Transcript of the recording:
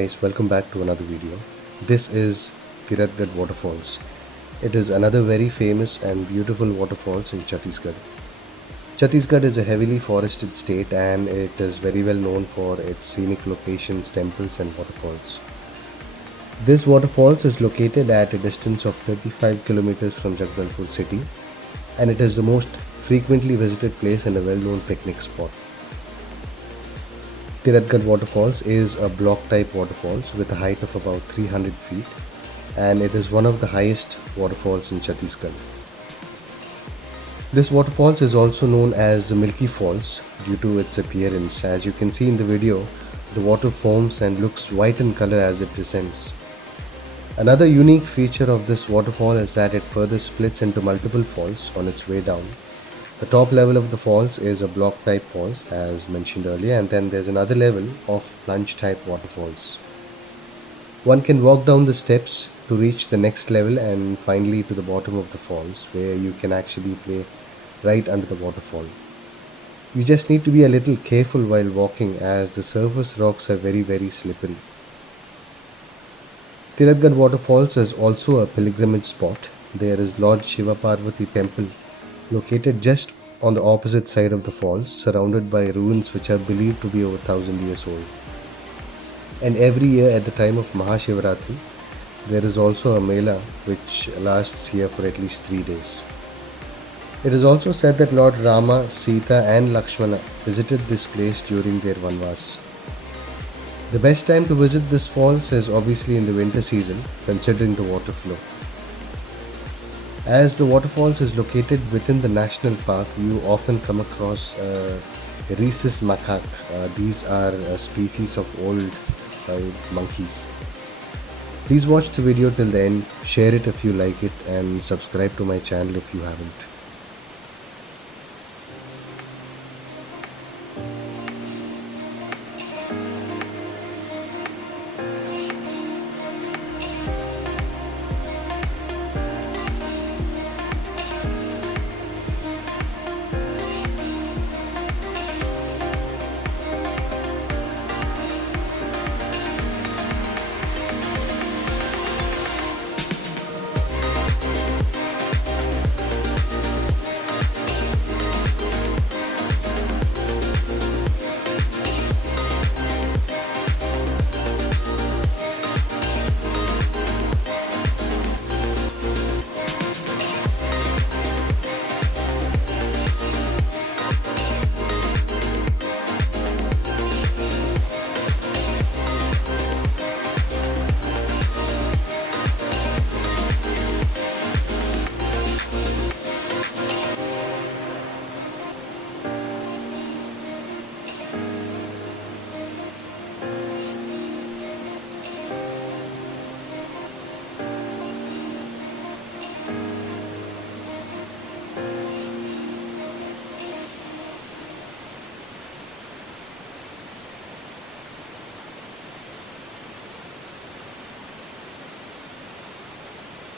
Guys, welcome back to another video. This is Tirathgarh waterfalls. It is another very famous and beautiful waterfalls in Chhattisgarh. Chhattisgarh is a heavily forested state and it is very well known for its scenic locations, temples and waterfalls. This waterfalls is located at a distance of 35 kilometers from Jagdalpur City and it is the most frequently visited place and a well-known picnic spot. Tirathgarh waterfalls is a block type waterfalls with a height of about 300 feet and it is one of the highest waterfalls in Chhattisgarh. This waterfalls is also known as the Milky Falls due to its appearance. As you can see in the video, the water foams and looks white in color as it descends. Another unique feature of this waterfall is that it further splits into multiple falls on its way down. The top level of the falls is a block type falls as mentioned earlier, and then there's another level of plunge type waterfalls. One can walk down the steps to reach the next level and finally to the bottom of the falls where you can actually play right under the waterfall. You just need to be a little careful while walking as the surface rocks are very slippery. Tirathgarh waterfalls is also a pilgrimage spot. There is Lord Shiva Parvati temple located just on the opposite side of the falls, surrounded by ruins which are believed to be over 1,000 years old. And every year at the time of Mahashivaratri, there is also a Mela which lasts here for at least 3 days. It is also said that Lord Rama, Sita and Lakshmana visited this place during their Vanvas. The best time to visit this falls is obviously in the winter season, considering the water flow. As the waterfalls is located within the national park, you often come across rhesus macaque. These are a species of old monkeys. Please watch the video till the end, share it if you like it and subscribe to my channel if you haven't.